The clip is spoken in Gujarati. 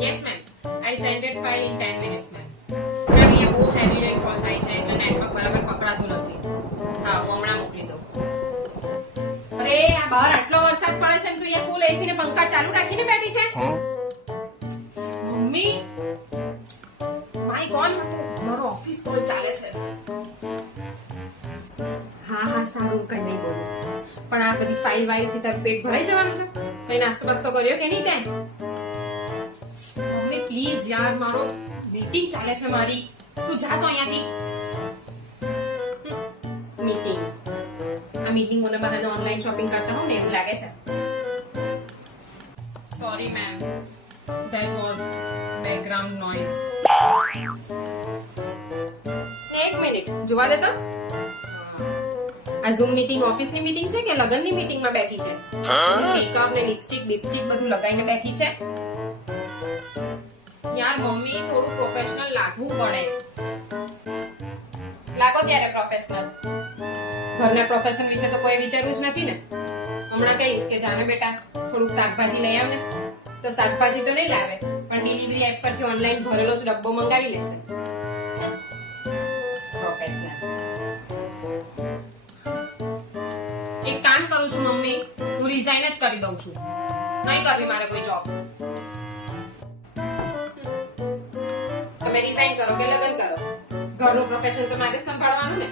Yes ma'am, I send it file in 10 minutes ma'am. Ma'am અહીંયા બહુ હેવી રેનફોલ થાય છે એટલે નેટવર્ક બરાબર પકડાતું નથી. હા, હું હમણાં મોકલી દઉં. અરે આ બહાર આટલો વરસાદ પડે છે ને તું અહીંયા ફૂલ એસી ને પંખા ચાલુ રાખીને બેઠી છે? મમ્મી, માય કોલ હતો, મારો ઓફિસ કોલ ચાલે છે. હા સારું, કઈ નહીં બોલું. પણ આ બધી ફાઇલ વાઇલથી તારું પેટ ભરાઈ જવાનું છે? કઈ નાસ્તો બાસ્તો કર્યો કે નહીં તે? મમ્મી પ્લીઝ યાર, મારો મીટિંગ ચાલે છે મારી. તું જા તો અહીંયાથી. મીટિંગ, આ મીટિંગોને બહાને ઓનલાઈન શોપિંગ કરતા હો ને એવું લાગે છે. Sorry ma'am, that was background noise. એક મિનિટ જોવા દે તો. આ ઝૂમ મીટિંગ ઓફિસની મીટિંગ છે કે લગનની મીટિંગમાં બેઠી છે? મેકઅપ ને લિપસ્ટિક બિપસ્ટિક બધું લગાવીને બેઠી છે. યાર મમ્મી, થોડું પ્રોફેશનલ લાગવું પડે. લાગો ત્યારે પ્રોફેશનલ. ઘરના પ્રોફેશન વિશે તો કોઈ વિચાર્યું જ નથી ને. હમણાં કહીશ કે જાને બેટા થોડુંક શાકભાજી લઈ આવ ને, તો શાકભાજી તો નહીં લાવે પણ ડિલિવરી એપ પરથી ઓનલાઈન ભરેલો જ ડબ્બો મંગાવી લેશે. પ્રોફેશનલ. એક કામ કરું છું મમ્મી, હું રિઝાઇન જ કરી દઉં છું. નહીં કરવી મારે કોઈ જોબ. તમે રિઝાઇન કરો કે લગન કરો, ઘરનું પ્રોફેશન તો મારે જ સંભાળવાનું ને.